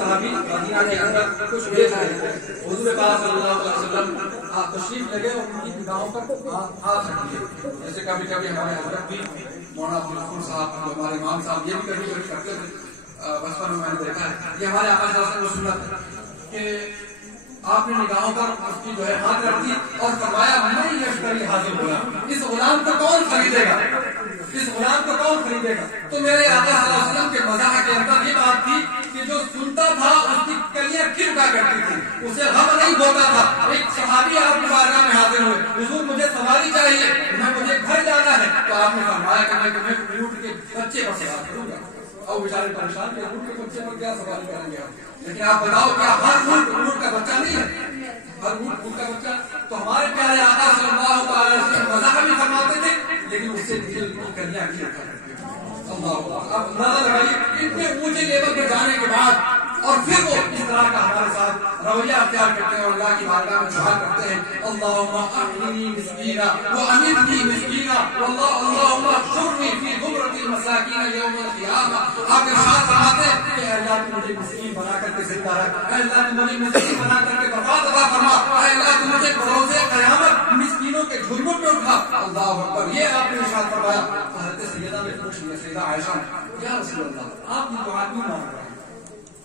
صحابی مدینہ کے اندر کچھ دیکھ رہے تھے. حضور پاک صلی اللہ علیہ وسلم آپ تشریف لگے اور ان کی نگاہوں پر ہاتھ رکھیے. جیسے کبھی کبھی ہمارے حضرت بھی مولانا عبدالغفور صاحب جو ہمارے امام صاحب یہ بھی کبھی کبھی کرتے تھے. بچپن میں نے دیکھا ہے. یہ ہمارے آقا صلی اللہ علیہ وسلم سنت ہے کہ آپ نے نگاہوں پر اس کی جو ہے ہاتھ رکھ دی اور فرمایا میں یشتری حاضر غلام, اس غلام کو کون خریدے گا, اس غلام کو کون خریدے گا. تو میرے آقا صلی اللہ علیہ وسلم کے مزاح کے اندر یہ بات تھی کہ جو سنتا تھا اس کی کلیاں کھلکا کرتی تھی, اسے غم نہیں ہوتا تھا. ایک صحابی آپ کی بارگاہ میں حاضر ہوئے, حضور مجھے سواری چاہیے, مجھے گھر جانا ہے. تو آپ نے فرمایا کہ میں تمہیں اونٹ کے بچے پر سوار کروں گا. اور بیچارے پریشان کہ اونٹ کے بچے پر کیا سواری کریں گے, لیکن آپ بتاؤ کیا ہر اونٹ کا بچہ نہیں ہے, ہر اونٹ کا بچہ. تو ہمارے پیارے آقا صلی اللہ علیہ وسلم مزاح بھی فرماتے تھے لیکن اس سے دل کی کلیاں کھل کرتے تھے. اب نظر لگائیے اتنے اونچے لیول پر جانے کے بعد اور پھر وہ اس طرح کا ہمارے ساتھ رویہ اختیار کرتے ہیں اور اللہ کی بارگاہ میں دعا کرتے ہیں اللہم احیینی مسکینا وامیتنی مسکینا اللہم احشرنی فی زمرۃ المساکین یوم القیامہ. آپ ارشاد فرماتے ہیں کہ اے اللہ تو مجھے مسکین بنا کر کے زندہ رکھ, اے اللہ تو مجھے مسکین بنا کر کے وفات عطا فرما, اے اللہ تو مجھے بروز قیامت مسکینوں کے جھرمٹ میں اٹھا. اللہ اکبر. یہ آپ نے ارشاد فرمایا. حضرت سیدہ نے پوچھ لیا, سیدہ عائشہ یا رسول اللہ آپ کی دعا کیوں مانگ رہے ہیں,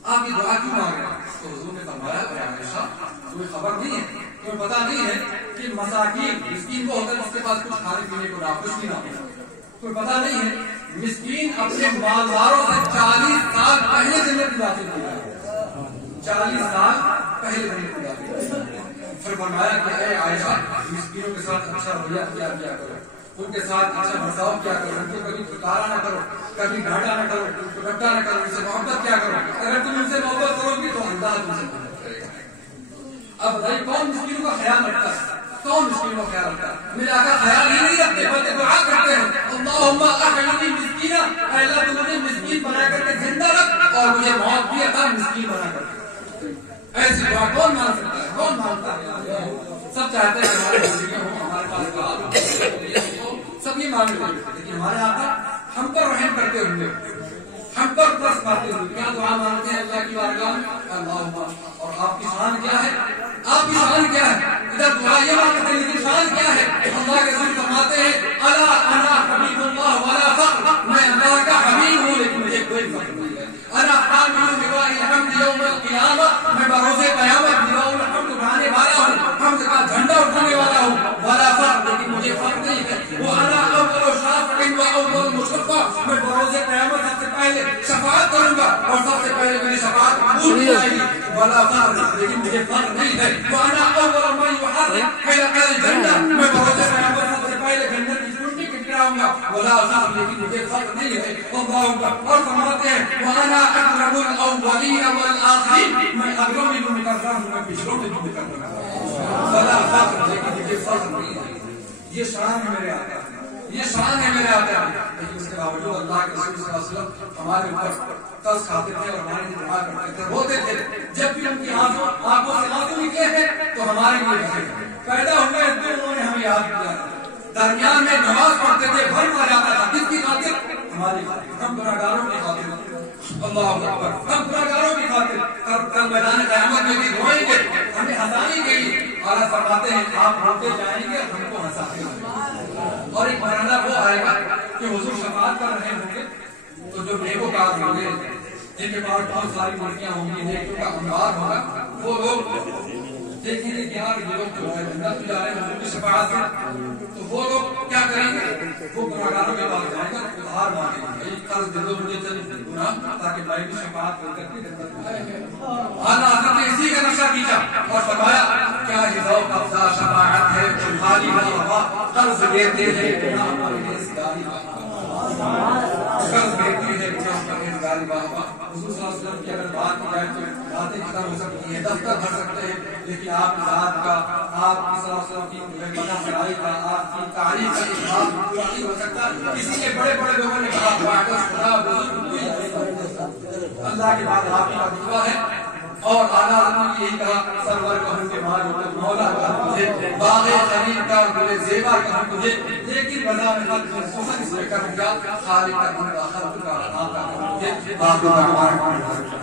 آپ کی دعا کیوں مانگ رہے ہیں. تو حضور نے فرمایا اے عائشہ تمہیں خبر نہیں ہے, تمہیں پتا نہیں ہے کہ مساکین مسکین کو ہوتا ہے جس کے پاس کچھ کھانے پینے کو نہ کچھ بھی نہ ہو. تمہیں پتا نہیں ہے مسکین اپنے مالداروں سے 40 سال پہلے جنت میں داخل ہو جائے, 40 سال پہلے جنت میں داخل ہو جائے. پھر فرمایا کہ اے عائشہ مسکینوں کے ساتھ اچھا رویہ اختیار کیا کرو, ان کے ساتھ اچھا برتاؤ کیا کرو, ان کو کبھی پکارا نہ کرو, کبھی ڈانٹا نہ کرو, ڈٹا نہ کرو, ان سے محبت کیا کرو. اگر تم ان سے محبت کرو گی تو اللہ تم سے محبت کرے گا. اب بھائی کون مسکینوں کا خیال رکھتا ہے, کون مسکینوں کا خیال رکھتا ہے. میرے آقا خیال ہی نہیں رکھتے بلکہ دعا کرتے ہیں اللہم احیینی مسکینا, اے اللہ تو مجھے مسکین بنا کر کے زندہ رکھ اور مجھے موت بھی عطا مسکین بنا کر کے. ایسی دعا کون مان سکتا ہے, کون مانتا ہے. سب چاہتے ہیں ہمارے زندگی ہو, ہمارے پاس سب یہ مانگ رہے ہیں, لیکن ہمارے آقا ہم پر رحم کرتے ہوئے, ہم پر ترس کھاتے ہوئے کیا دعا مانگتے ہیں اللہ کی بارگاہ میں اللہم. اور آپ کی شان کیا ہے, آپ کی شان کیا ہے. ادھر دعا یہ مانگتے ہیں لیکن شان کیا ہے. اللہ کے رسول فرماتے ہیں الا انا حبیب اللہ ولا فخر, میں اللہ کا حبیب ہوں لیکن مجھے کوئی فخر نہیں ہے. انا حامل لواء الحمد یوم القیامہ, میں بروز قیامت لواء الحمد اٹھانے والا ہوں, حمد کا جھنڈا اٹھانے والا ہوں. ولا فخر, لیکن مجھے فخر نہیں ہے. وانا اول شافع واول مشفع, میں بروز قیامت سب سے پہلے شفاعت کروں گا اور سب سے پہلے میری شفاعت قبول جائے گی. ولا فخر, لیکن مجھے فخر نہیں ہے. وانا اول من يحرك حلق الجنہ, میں بروز قیامت سب سے پہلے جنت کی کنڈی کٹراؤں گا. ولا فخر, لیکن مجھے فخر نہیں ہے. اللہ اور فرماتے ہیں وانا اکرم الاولین والآخرین, میں اکرم بھی کرتا ہوں, میں پچھلوں میں بھی کرتا ہوں. ولا فخر, لیکن مجھے فخر نہیں ہے. یہ شان ہے میرے آقا, یہ شان ہے میرے آقا. لیکن اس کے باوجود اللہ کے رسول صلی اللہ علیہ وسلم ہمارے اوپر ترس کھاتے تھے اور ہمارے لیے دعا کرتے تھے, روتے تھے. جب بھی ان کی آنکھوں سے آنسو نکلے ہیں تو ہمارے لیے بچے پیدا ہوئے تو انہوں نے ہمیں یاد کیا. درمیان میں نماز پڑھتے تھے, بھر پڑ جاتا تھا, کس کی خاطر, ہماری خاطر, ہم گناہگاروں کی خاطر. اللہ اکبر, ہم گناہگاروں کی خاطر کل میدان قیامت میں بھی روئیں گے, ہمیں ہنسانے کے لیے. اور فرماتے ہیں آپ روتے جائیں گے, ہم کو ہنساتے ہیں. اور ایک مرحلہ وہ آئے گا کہ حضور شفاعت کر رہے ہوں گے تو جو نیکوکار ہوں گے, جن کے پاس بہت ساری ملکیاں ہوں گی, نیکیوں کا انوار ہوگا, وہ لوگ دیکھیں گے کہ یار یہ لوگ جو ہے جنت میں جا رہے ہیں حضور کی شفاعت سے, تو وہ لوگ کیا کریں گے, وہ گناہگاروں کے پاس جائیں گے, ادھار مانگیں گے, قرض دے دو مجھے چل گناہ تاکہ میں بھی شفاعت کر کے جنت میں آئے. اللہ نے اسی کا نقشہ کھینچا اور فرمایا کیا ہی ذوق افزا شفاعت ہے, خالی ہوا قرض لیتے ہیں گناہ پرہیزگاری قرض لیتے ہیں گناہ پرہیزگاری. حضور صلی اللہ علیہ وسلم کی اگر بات کی جائے تو باتیں ختم ہو سکتی ہیں, دفتر بھر سکتے ہیں, لیکن آپ کی ذات کا, آپ کی صلی اللہ علیہ وسلم کی مدح سرائی کا, آپ کی تعریف کا اظہار پورا نہیں ہو سکتا. اسی لیے بڑے بڑے لوگوں نے کہا اللہ کے بعد آپ کا دعا ہے. اور اعلیٰ حضرت نے یہی کہا سرور کہوں کہ مولا کہوں تجھے, باغ خلیل کا گل زیبا کہوں تجھے, لیکن بازار میں خود اس میں کروں گا خالق کا بندہ خلق کا آقا کہوں تجھے.